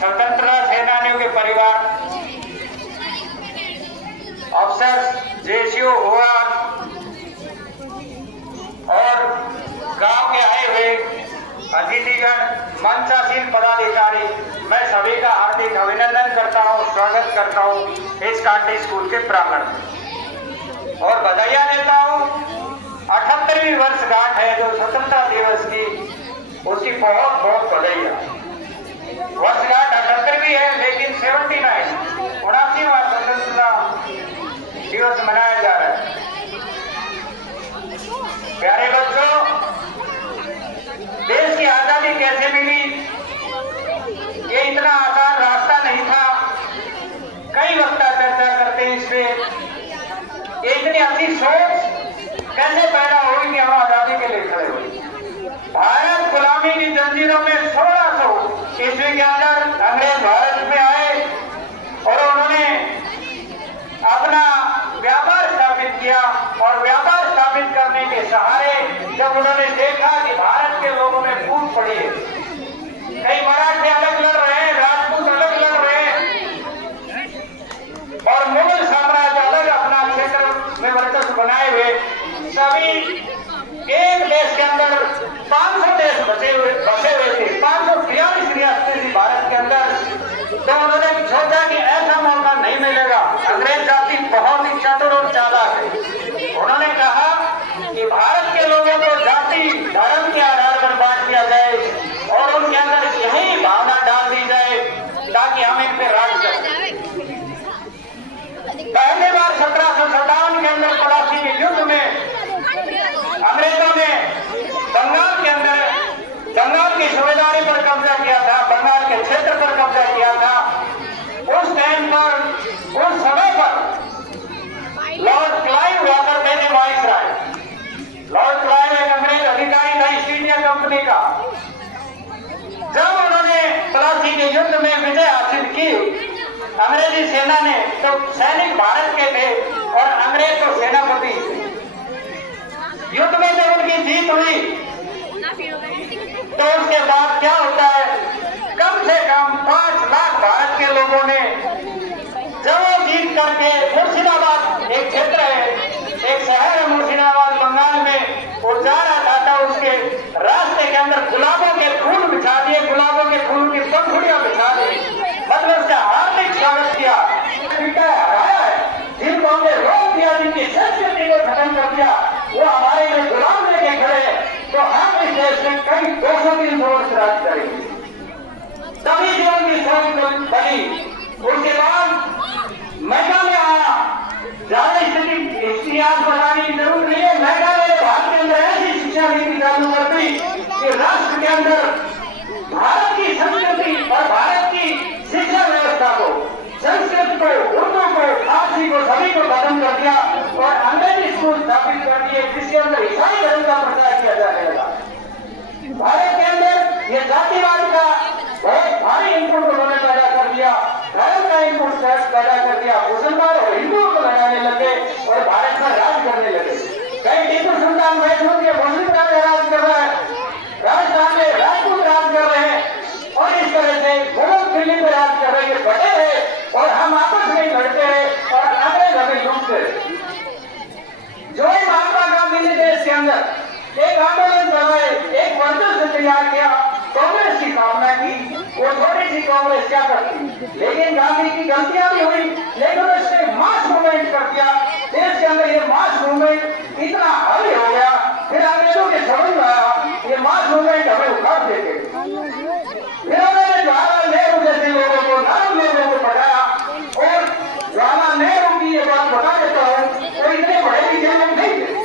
स्वतंत्रता सेनानियों के परिवार, अफसर, जेसीओ हुआ और गांव के आए हुए अतिथिगण, मंचासीन पदाधिकारी, मैं सभी का हार्दिक अभिनंदन करता हूं, स्वागत करता हूं इस कांटी स्कूल के प्रांगण में और बधाइयां देता हूं। 78वीं वर्षगांठ है जो स्वतंत्रता दिवस की, उसकी बहुत बहुत बधाइयां। वर्षगांठ 78वीं है, लेकिन 79वां स्वतंत्रता दिवस मनाया जा रहा है। प्यारे बच्चों, देश की आजादी कैसे मिली, ये इतना आसान रास्ता नहीं था। कई वक्ता चर्चा करते हैं इस पे। ये इतनी अच्छी सोच कैसे पैदा हुई कि हम आजादी के लिए खड़े हुए। भारत गुलामी की जंजीरों में 1600 ईस्वी के अंदर अंग्रेज भारत में आए और उन्होंने अपना व्यापार स्थापित किया और व्यापार स्थापित करने के सहारे जब उन्होंने देखा कि भारत के लोगों में फूट पड़ी है, कई मराठे अलग लड़ रहे हैं, राजपूत अलग लड़ रहे हैं और मुगल साम्राज्य अलग अपना क्षेत्र में वर्चस्व बनाए हुए, सभी एक देश के अंदर 500 देश बसे हुए थे, 543 रियासतें थी भारत के अंदर। तो उन्होंने सोचा कि ऐसा मौका नहीं मिलेगा। अंग्रेज जाति बहुत ही चतुर और चालाक है। उन्होंने कहा कि भारत के लोगों को जाति धर्म के आधार पर बांट दिया जाए और उनके अंदर यही भावना डाल दी जाए ताकि हम इन पर राज करें। पहली बार 1757 के अंदर पलासी के युद्ध में अंग्रेजों ने बंगाल के अंदर बंगाल की सूबेदारी पर कब्जा किया था, बंगाल के क्षेत्र पर कब्जा किया था। उस टाइम पर, उस समय पर लॉर्ड क्लाइव हुआ करते थे वाइसराय। लॉर्ड क्लाइव एक अंग्रेज अधिकारी था ईस्ट इंडिया कंपनी का। जब उन्होंने प्लासी के युद्ध में विजय हासिल की अंग्रेजी सेना ने, तो सैनिक भारत के थे और अंग्रेज तो सेनापति। युद्ध में जब उनकी जीत हुई तो उसके बाद क्या होता है, कम से कम 5 लाख भारत के लोगों ने जब जीत करके मुर्शिदाबाद एक क्षेत्र है, एक शहर है मुर्शिदाबाद बंगाल में, वो जा रहा था उसके रास्ते के अंदर गुलाबों के फूल बिछा दिए, गुलाबों के फूल की पंखुड़ियां बिछा दी, मतलब उसका हार्दिक स्वागत किया। हराया है, जिनको हमने रोक दिया, जिनकी संस्कृति को खत्म कर दिया, वो हमारे लिए गुलाम लेके खड़े, तो हम इस देश में कई 200-300 वर्ष राज करेंगे। तभी जो उनकी सोच बनी। उसके बाद मेघालय आया। ज्यादा स्थिति इतिहास बताने की जरूरत नहीं है। मेघालय भारत के अंदर ऐसी शिक्षा नीति चालू कर दी कि राष्ट्र के अंदर भारत की संस्कृति और भारत की शिक्षा व्यवस्था को, संस्कृत को, उर्दू को, फारसी को, सभी को खत्म कर दिया और अंग्रेजी स्कूल स्थापित कर दिए, जिसके अंदर ईसाई धर्म का प्रचार किया जाने लगा। भारत के अंदर ये जातिवाद का बहुत भारी इनपुट उन्होंने पैदा कर दिया, धर्म का इनपुट पैदा कर दिया, मुसलमान और हिंदुओं को लगाने लगे और भारत में राज करने लगे। कई टीपू सुल्तान महमूद के मुस्लिम राज कर रहा है, राजस्थान में राजपूत राज कर रहे हैं और इस तरह से मुगल दिल्ली में राज कर रहे हैं, बड़े रहे और हम आपस में लड़ते रहे और अंग्रेज हमें लूटते रहे। जो महात्मा गांधी ने देश के अंदर एक आंदोलन करवाए, एक वर्चस्व तैयार किया, कांग्रेस की स्थापना की। वो छोटी सी कांग्रेस क्या करती, लेकिन गांधी की गलतियां भी हुई, लेकिन उसने मास मूवमेंट कर दिया। देश के अंदर ये मास मूवमेंट इतना हावी हो गया, फिर अंग्रेजों के समझ में आया ये मास मूवमेंट हमें उखाड़ देते। फिर उन्होंने जवाहरलाल नेहरू जैसे लोगों को, नारायण लोगों को पढ़ाया और जवाहरलाल नेहरू की ये बात बता देता हूँ, वो इतने बड़े लिखे लोग नहीं थे।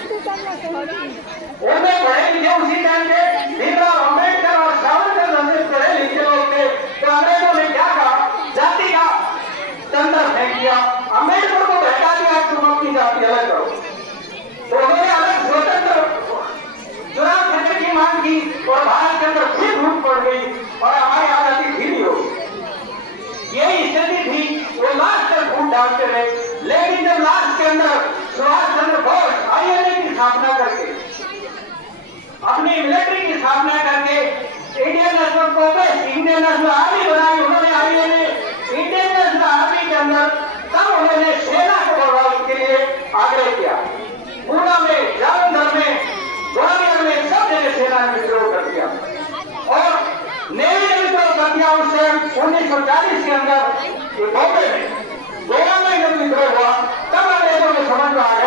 उनमें बड़े लिखे उसी टाइम पे भीमराव अम्बेडकर और सावरकर जैसे पढ़े लिखे लोग थे। तो अंग्रेजों ने क्या कहा, जाति का तंत्र फेंक दिया, अम्बेडकर को बैठा दिया, तुम अपनी जाति अलग करो। तो उन्होंने अलग स्वतंत्र चुनाव क्षेत्र की मांग की और भारत के अंदर फिर फूट पड़ गई और हमारी आजादी धीमी हो गई। यही स्थिति थी, वो लास्ट तक फूट डालते रहे, लेकिन जब लास्ट के अंदर सुभाष चंद्र बोस INA की स्थापना करके, अपनी मिलिट्री की स्थापना करके Indian national Congress, Indian national army बनाई, उन्होंने ने सेना को प्रभावित के लिए आग्रह किया। पूना में, जालंधर में, ग्वालियर में सब जगह सेना ने विद्रोह कर दिया और नेवी ने विद्रोह कर दिया। उससे 1940 के अंदर बॉम्बे में 12 महीने विद्रोह हुआ। तब अंग्रेजों को समझ में आ गया